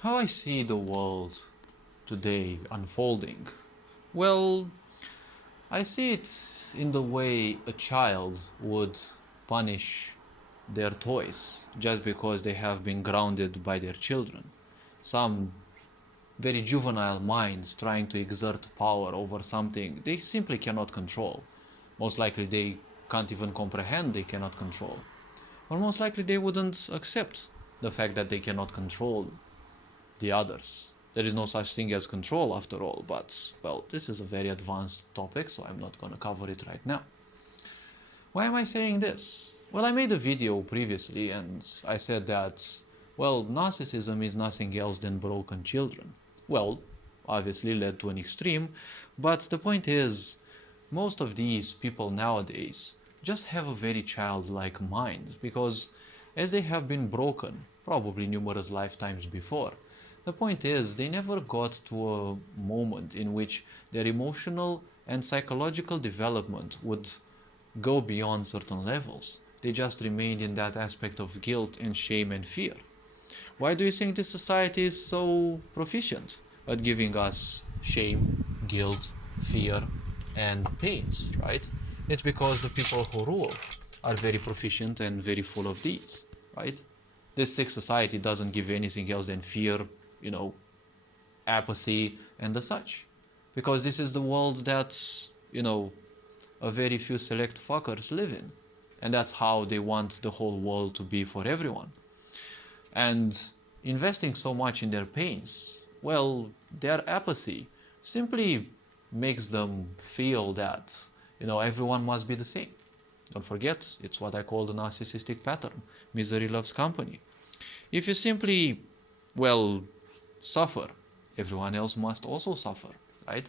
How I see the world today unfolding? Well, I see it in the way a child would punish their toys just because they have been grounded by their children. Some very juvenile minds trying to exert power over something they simply cannot control. Most likely they can't even comprehend they cannot control. Or most likely they wouldn't accept the fact that they cannot control the others. There is no such thing as control after all, but well, this is a very advanced topic, so I'm not going to cover it right now. Why am I saying this? Well, I made a video previously and I said that, well, narcissism is nothing else than broken children. Well, obviously led to an extreme, but the point is, most of these people nowadays just have a very childlike mind because as they have been broken, probably numerous lifetimes before, the point is they never got to a moment in which their emotional and psychological development would go beyond certain levels. They just remained in that aspect of guilt and shame and fear. Why do you think this society is so proficient at giving us shame, guilt, fear, and pains, right? It's because the people who rule are very proficient and very full of these, right? This sick society doesn't give you anything else than fear, you know, apathy, and the such. Because this is the world that, a very few select fuckers live in. And that's how they want the whole world to be for everyone. And investing so much in their pains, well, their apathy simply makes them feel that, everyone must be the same. Don't forget, it's what I call the narcissistic pattern. Misery loves company. If you simply, well, suffer, everyone else must also suffer, right?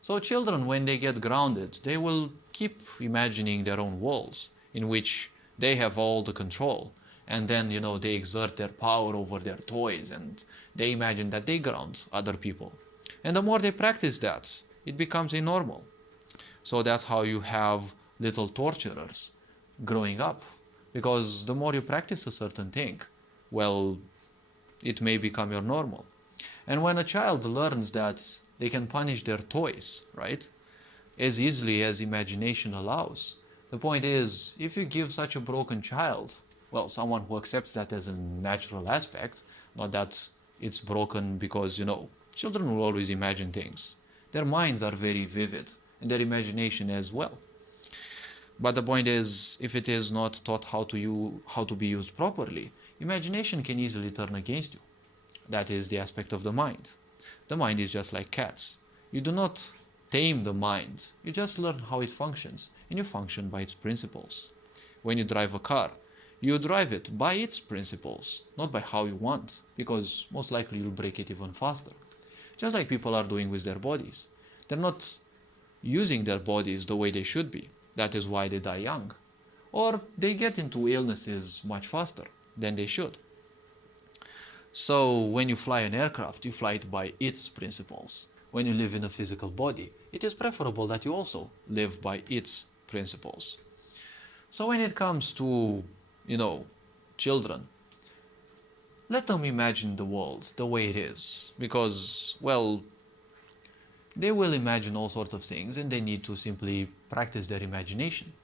So children, when they get grounded, they will keep imagining their own worlds in which they have all the control. And then, they exert their power over their toys and they imagine that they ground other people. And the more they practice that, it becomes a normal. So that's how you have little torturers growing up. Because the more you practice a certain thing, well, it may become your normal. And when a child learns that they can punish their toys, right, as easily as imagination allows, the point is, if you give such a broken child, well, someone who accepts that as a natural aspect, not that it's broken because, children will always imagine things. Their minds are very vivid, and their imagination as well. But the point is, if it is not taught how to be used properly, imagination can easily turn against you. That is the aspect of the mind. The mind is just like cats. You do not tame the mind, you just learn how it functions, and you function by its principles. When you drive a car, you drive it by its principles, not by how you want, because most likely you'll break it even faster. Just like people are doing with their bodies. They're not using their bodies the way they should be. That is why they die young. Or they get into illnesses much faster than they should. So when you fly an aircraft, you fly it by its principles. When you live in a physical body, it is preferable that you also live by its principles. So when it comes to, children, let them imagine the world the way it is. Because, well, they will imagine all sorts of things and they need to simply practice their imagination.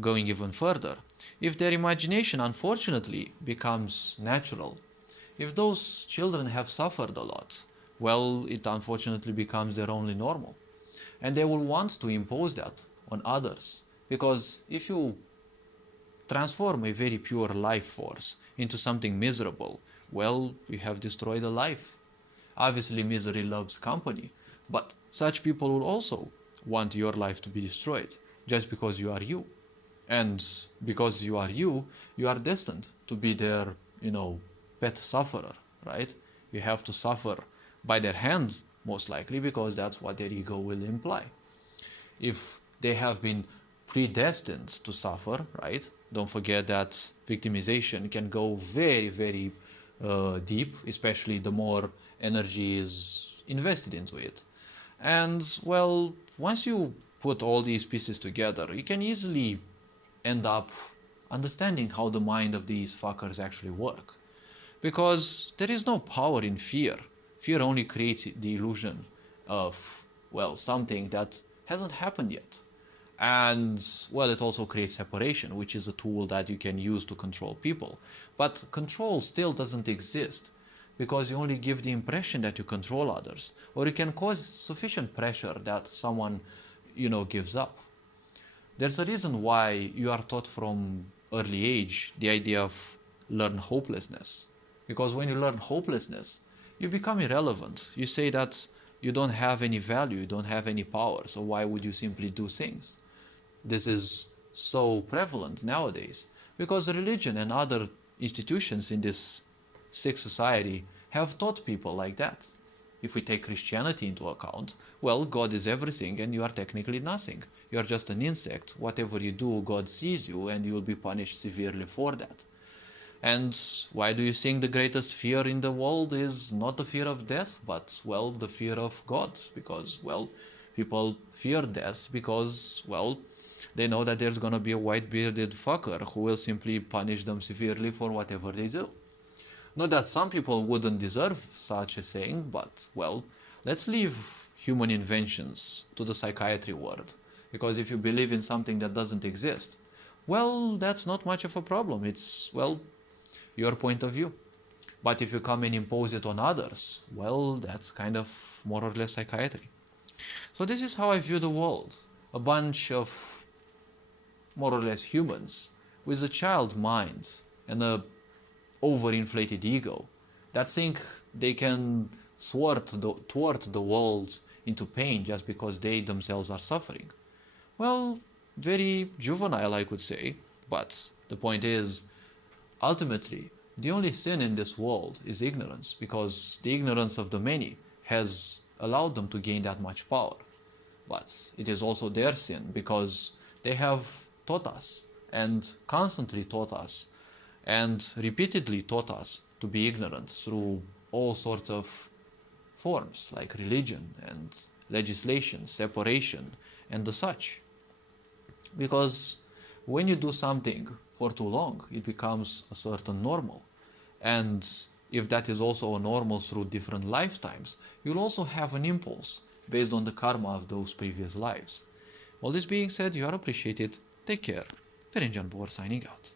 Going even further, if their imagination unfortunately becomes natural, if those children have suffered a lot, well, it unfortunately becomes their only normal. And they will want to impose that on others. Because if you transform a very pure life force into something miserable, well, you have destroyed a life. Obviously, misery loves company, but such people will also want your life to be destroyed just because you are you. And because you are destined to be their, pet sufferer, right? You have to suffer by their hands, most likely, because that's what their ego will imply. If they have been predestined to suffer, right? Don't forget that victimization can go very, very deep, especially the more energy is invested into it. And, well, once you put all these pieces together, you can easily end up understanding how the mind of these fuckers actually work. because there is no power in fear. Fear only creates the illusion of, well, something that hasn't happened yet. And, well, it also creates separation, which is a tool that you can use to control people. But control still doesn't exist because you only give the impression that you control others, or you can cause sufficient pressure that someone, gives up. There's a reason why you are taught from early age the idea of learn hopelessness. Because when you learn hopelessness, you become irrelevant. You say that you don't have any value, you don't have any power, so why would you simply do things? This is so prevalent nowadays because religion and other institutions in this sick society have taught people like that. If we take Christianity into account, well, God is everything and you are technically nothing. You are just an insect. Whatever you do, God sees you and you will be punished severely for that. And why do you think the greatest fear in the world is not the fear of death, but, well, the fear of God? Because, well, people fear death because, well, they know that there's gonna be a white-bearded fucker who will simply punish them severely for whatever they do. Not that some people wouldn't deserve such a thing, but, well, let's leave human inventions to the psychiatry world. Because if you believe in something that doesn't exist, well, that's not much of a problem. It's, well, your point of view. But if you come and impose it on others, well, that's kind of more or less psychiatry. So this is how I view the world. A bunch of more or less humans with a child mind and a overinflated ego that think they can thwart the world into pain just because they themselves are suffering. Well, very juvenile, I could say, but the point is, ultimately, the only sin in this world is ignorance, because the ignorance of the many has allowed them to gain that much power. But it is also their sin, because they have taught us, and constantly taught us, and repeatedly taught us to be ignorant through all sorts of forms, like religion and legislation, separation, and the such. Because when you do something for too long, it becomes a certain normal. And if that is also a normal through different lifetimes, you'll also have an impulse based on the karma of those previous lives. All this being said, you are appreciated. Take care. Ferencan Bor signing out.